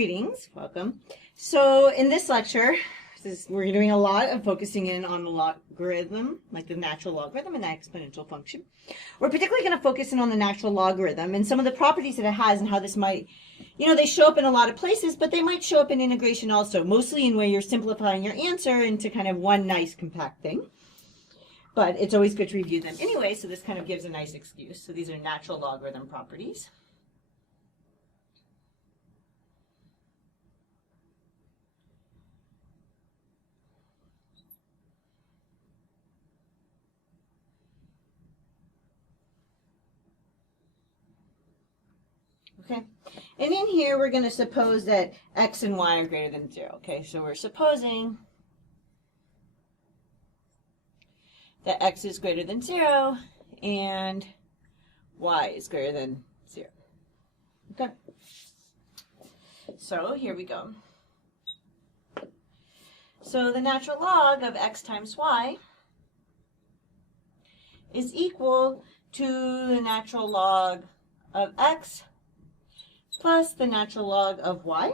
Greetings, welcome. So in this lecture, we're doing a lot of focusing in on the logarithm, like the natural logarithm and the exponential function. We're particularly going to focus in on the natural logarithm and some of the properties that it has and how this might, they show up in a lot of places, but they might show up in integration also, mostly in where you're simplifying your answer into kind of one nice compact thing. But it's always good to review them anyway, so this kind of gives a nice excuse. So these are natural logarithm properties. Okay, and in here we're going to suppose that x and y are greater than 0. Okay, so we're supposing that x is greater than 0 and y is greater than 0. Okay, so here we go. So the natural log of x times y is equal to the natural log of x plus the natural log of y.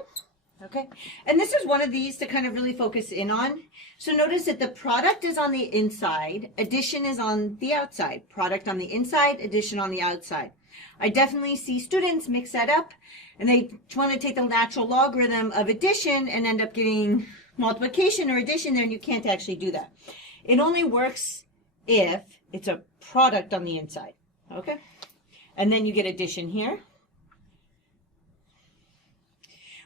Okay, and this is one of these to kind of really focus in on. So notice that the product is on the inside, addition is on the outside. Product on the inside, addition on the outside. I definitely see students mix that up, and they want to take the natural logarithm of addition and end up getting multiplication or addition there, and you can't actually do that. It only works if it's a product on the inside. Okay, and then you get addition here,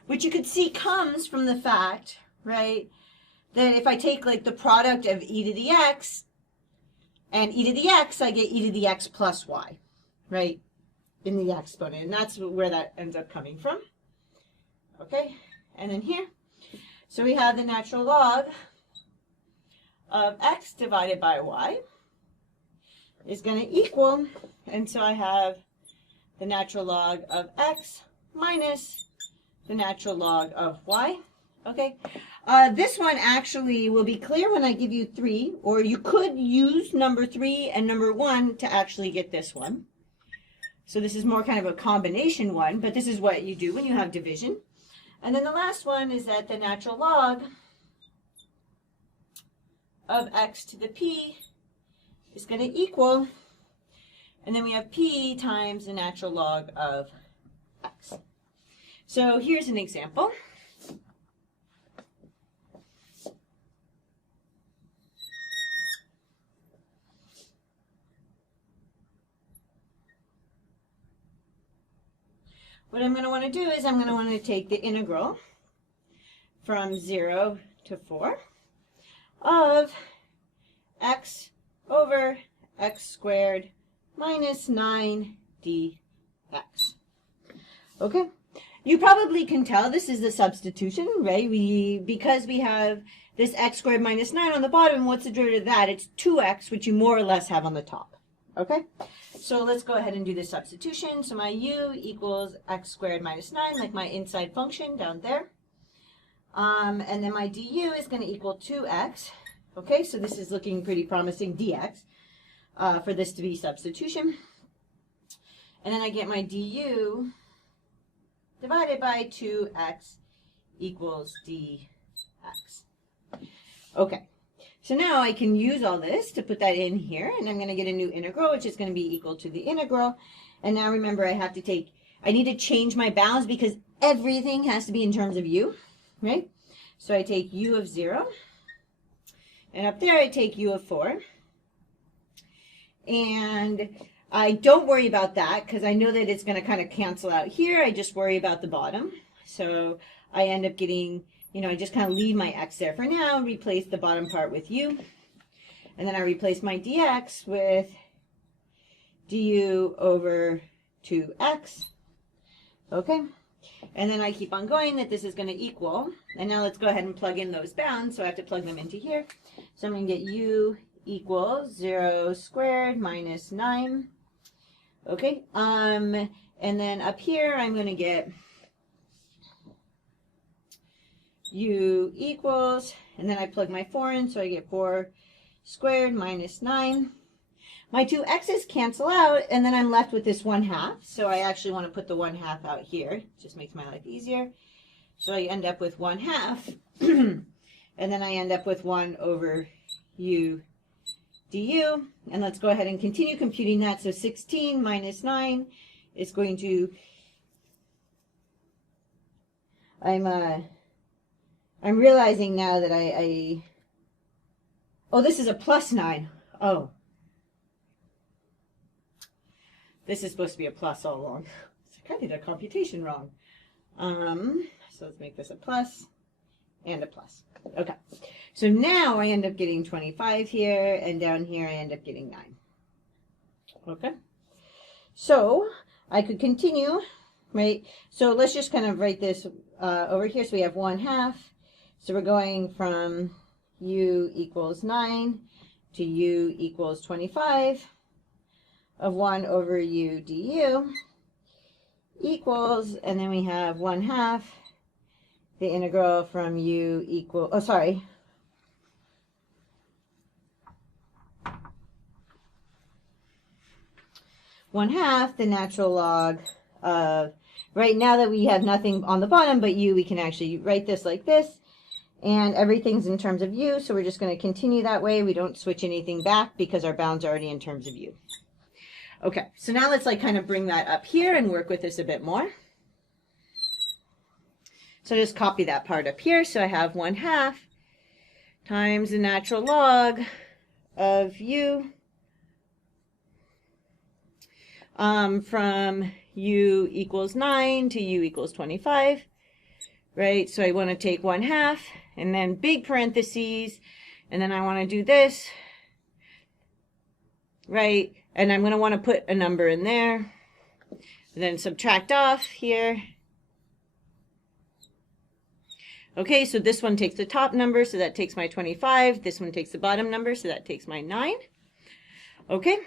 which you could see comes from the fact, right, that if I take like the product of e to the x and e to the x, I get e to the x plus y, right, in the exponent. And that's where that ends up coming from. Okay, and then here, so we have the natural log of x divided by y is going to equal, and so I have the natural log of x minus the natural log of y. Okay, this one actually will be clear when I give you 3, or you could use number 3 and number 1 to actually get this one. So this is more kind of a combination one, but this is what you do when you have division. And then the last one is that the natural log of x to the p is going to equal, and then we have p times the natural log of x. So here's an example. What I'm going to want to do is I'm going to want to take the integral from 0 to 4 of x over x squared minus 9 dx. Okay. You probably can tell this is the substitution, right? Because we have this x squared minus 9 on the bottom, what's the derivative of that? It's 2x, which you more or less have on the top. Okay? So let's go ahead and do the substitution. So my u equals x squared minus 9, like my inside function down there. And then my du is going to equal 2x. Okay, so this is looking pretty promising, dx, for this to be substitution. And then I get my du divided by 2x equals dx. Okay, so now I can use all this to put that in here, and I'm going to get a new integral, which is going to be equal to the integral. And now remember, I need to change my bounds because everything has to be in terms of u, right? So I take u of 0, and up there I take u of 4. And I don't worry about that because I know that it's going to kind of cancel out here. I just worry about the bottom. So I end up getting, I just kind of leave my x there for now, replace the bottom part with u. And then I replace my dx with du over 2x. Okay. And then I keep on going that this is going to equal. And now let's go ahead and plug in those bounds. So I have to plug them into here. So I'm going to get u equals 0 squared minus 9. Okay, and then up here I'm going to get u equals, and then I plug my 4 in, so I get 4 squared minus 9. My two x's cancel out, and then I'm left with this 1/2. So I actually want to put the 1/2 out here. It just makes my life easier. So I end up with 1/2, and then I end up with 1 over u du. And let's go ahead and continue computing that. So 16 minus 9 is going to, I'm realizing now that oh, this is a plus 9. Oh. This is supposed to be a plus all along. So I did a computation wrong. So let's make this a plus and a plus. Okay. So now I end up getting 25 here, and down here I end up getting 9. Okay. So I could continue, right? So let's just kind of write this over here. So we have 1/2. So we're going from u equals 9 to u equals 25 of 1 over u du equals, and then we have 1/2 the integral from u equal, oh sorry, one-half the natural log of, right now that we have nothing on the bottom but u, we can actually write this like this, and everything's in terms of u, so we're just going to continue that way. We don't switch anything back because our bound's already in terms of u. Okay, so now let's like kind of bring that up here and work with this a bit more. So just copy that part up here. So I have 1/2 times the natural log of u from u equals 9 to u equals 25, right? So I want to take 1/2 and then big parentheses, and then I want to do this, right? And I'm going to want to put a number in there, and then subtract off here. Okay, so this one takes the top number, so that takes my 25. This one takes the bottom number, so that takes my 9. Okay,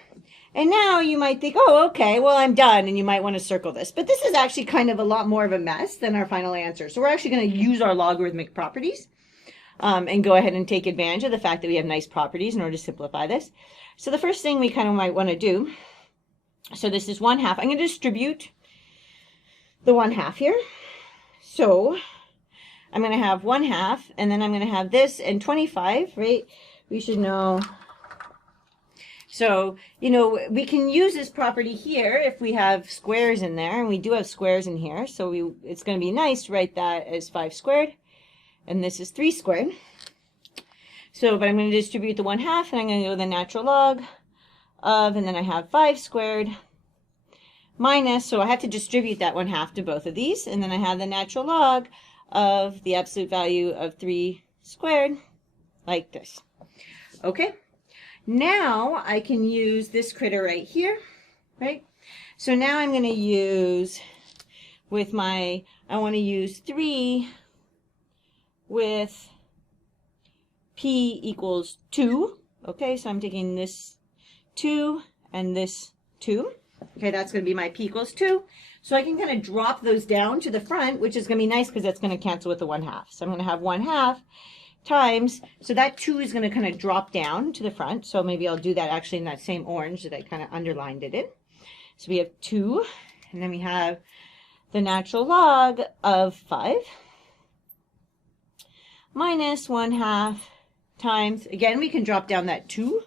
and now you might think, oh, okay, well, I'm done, and you might want to circle this. But this is actually kind of a lot more of a mess than our final answer. So we're actually going to use our logarithmic properties and go ahead and take advantage of the fact that we have nice properties in order to simplify this. So the first thing we kind of might want to do, so this is 1/2. I'm going to distribute the 1/2 here. So I'm going to have 1/2, and then I'm going to have this and 25, right? We should know. So, you know, we can use this property here if we have squares in there, and we do have squares in here. So it's going to be nice to write that as 5 squared, and this is 3 squared. So, but I'm going to distribute the 1/2, and I'm going to go the natural log of, and then I have 5 squared minus, so I have to distribute that 1/2 to both of these, and then I have the natural log of the absolute value of 3 squared, like this. Okay, now I can use this critter right here, right? So now I'm going to use with my, I want to use 3 with p equals 2. Okay, so I'm taking this 2 and this 2. Okay, that's going to be my p equals 2. So I can kind of drop those down to the front, which is going to be nice because that's going to cancel with the 1/2. So I'm going to have 1/2 times, so that 2 is going to kind of drop down to the front. So maybe I'll do that actually in that same orange that I kind of underlined it in. So we have 2, and then we have the natural log of 5 minus 1/2 times, again, we can drop down that 2,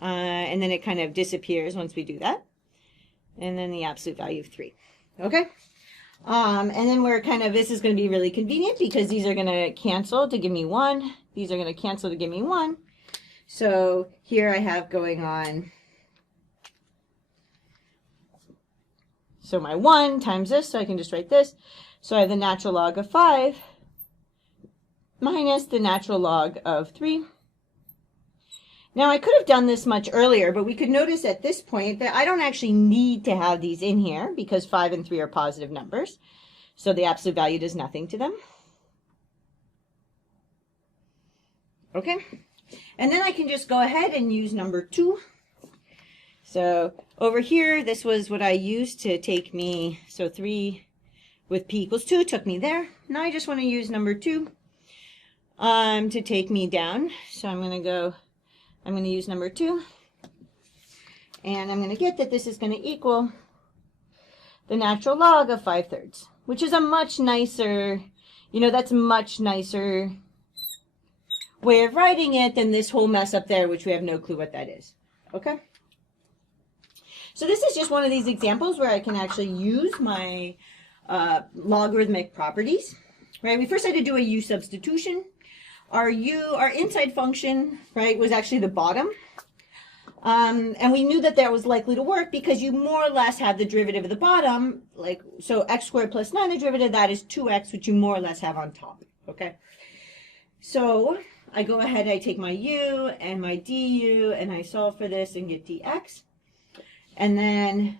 and then it kind of disappears once we do that. And then the absolute value of 3. Okay? And then we're kind of, this is going to be really convenient because these are going to cancel to give me 1. These are going to cancel to give me 1. So here I have going on, so my 1 times this, so I can just write this. So I have the natural log of 5 minus the natural log of 3. Now I could have done this much earlier, but we could notice at this point that I don't actually need to have these in here because 5 and 3 are positive numbers. So the absolute value does nothing to them. Okay, and then I can just go ahead and use number 2. So over here, this was what I used to take me, so 3 with p equals 2 took me there. Now I just want to use number 2 to take me down. So I'm going to use number 2, and I'm going to get that this is going to equal the natural log of 5/3. which is a much nicer, that's a much nicer way of writing it than this whole mess up there, which we have no clue what that is. Okay? So this is just one of these examples where I can actually use my logarithmic properties. Right? We first had to do a U substitution. Our inside function, right, was actually the bottom. And we knew that that was likely to work because you more or less have the derivative of the bottom, so x squared plus 9, the derivative of that is 2x, which you more or less have on top, okay? So I go ahead, I take my u and my du, and I solve for this and get dx. And then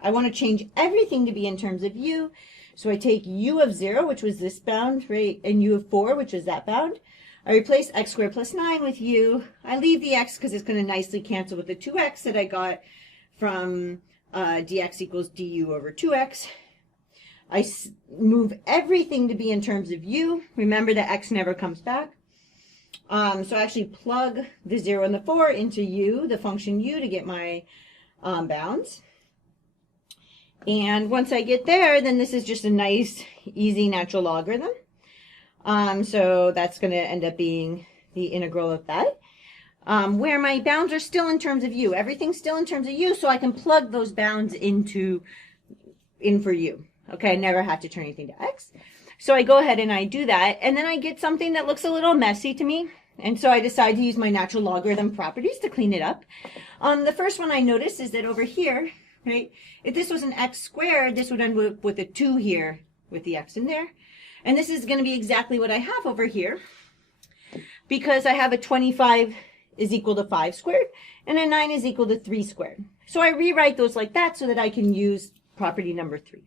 I want to change everything to be in terms of u, so I take u of 0, which was this bound, right, and u of 4, which is that bound. I replace x squared plus 9 with u. I leave the x because it's going to nicely cancel with the 2x that I got from dx equals du over 2x. I move everything to be in terms of u. Remember that x never comes back. So I actually plug the 0 and the 4 into u, the function u, to get my bounds. And once I get there, then this is just a nice, easy natural logarithm. So that's going to end up being the integral of that, where my bounds are still in terms of u. Everything's still in terms of u, so I can plug those bounds in for u. Okay, I never have to turn anything to x. So I go ahead and I do that, and then I get something that looks a little messy to me, and so I decide to use my natural logarithm properties to clean it up. The first one I notice is that over here, right, if this was an x squared, this would end up with a 2 here with the x in there. And this is going to be exactly what I have over here, because I have a 25 is equal to 5 squared, and a 9 is equal to 3 squared. So I rewrite those like that so that I can use property number 3.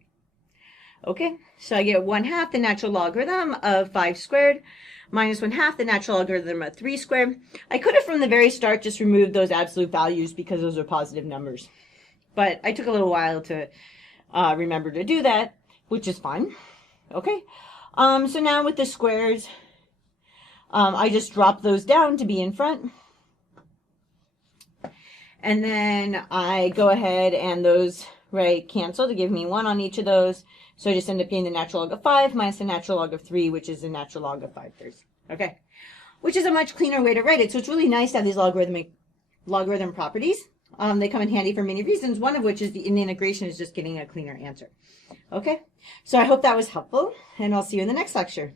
Okay, so I get 1/2 the natural logarithm of 5 squared minus 1/2 the natural logarithm of 3 squared. I could have from the very start just removed those absolute values because those are positive numbers. But I took a little while to remember to do that, which is fine. Okay. So now with the squares, I just drop those down to be in front. And then I go ahead and those, right, cancel to give me 1 on each of those. So I just end up getting the natural log of 5 minus the natural log of 3, which is the natural log of 5/3. Okay. Which is a much cleaner way to write it. So it's really nice to have these logarithm properties. They come in handy for many reasons, one of which is in the integration is just getting a cleaner answer. Okay, so I hope that was helpful, and I'll see you in the next lecture.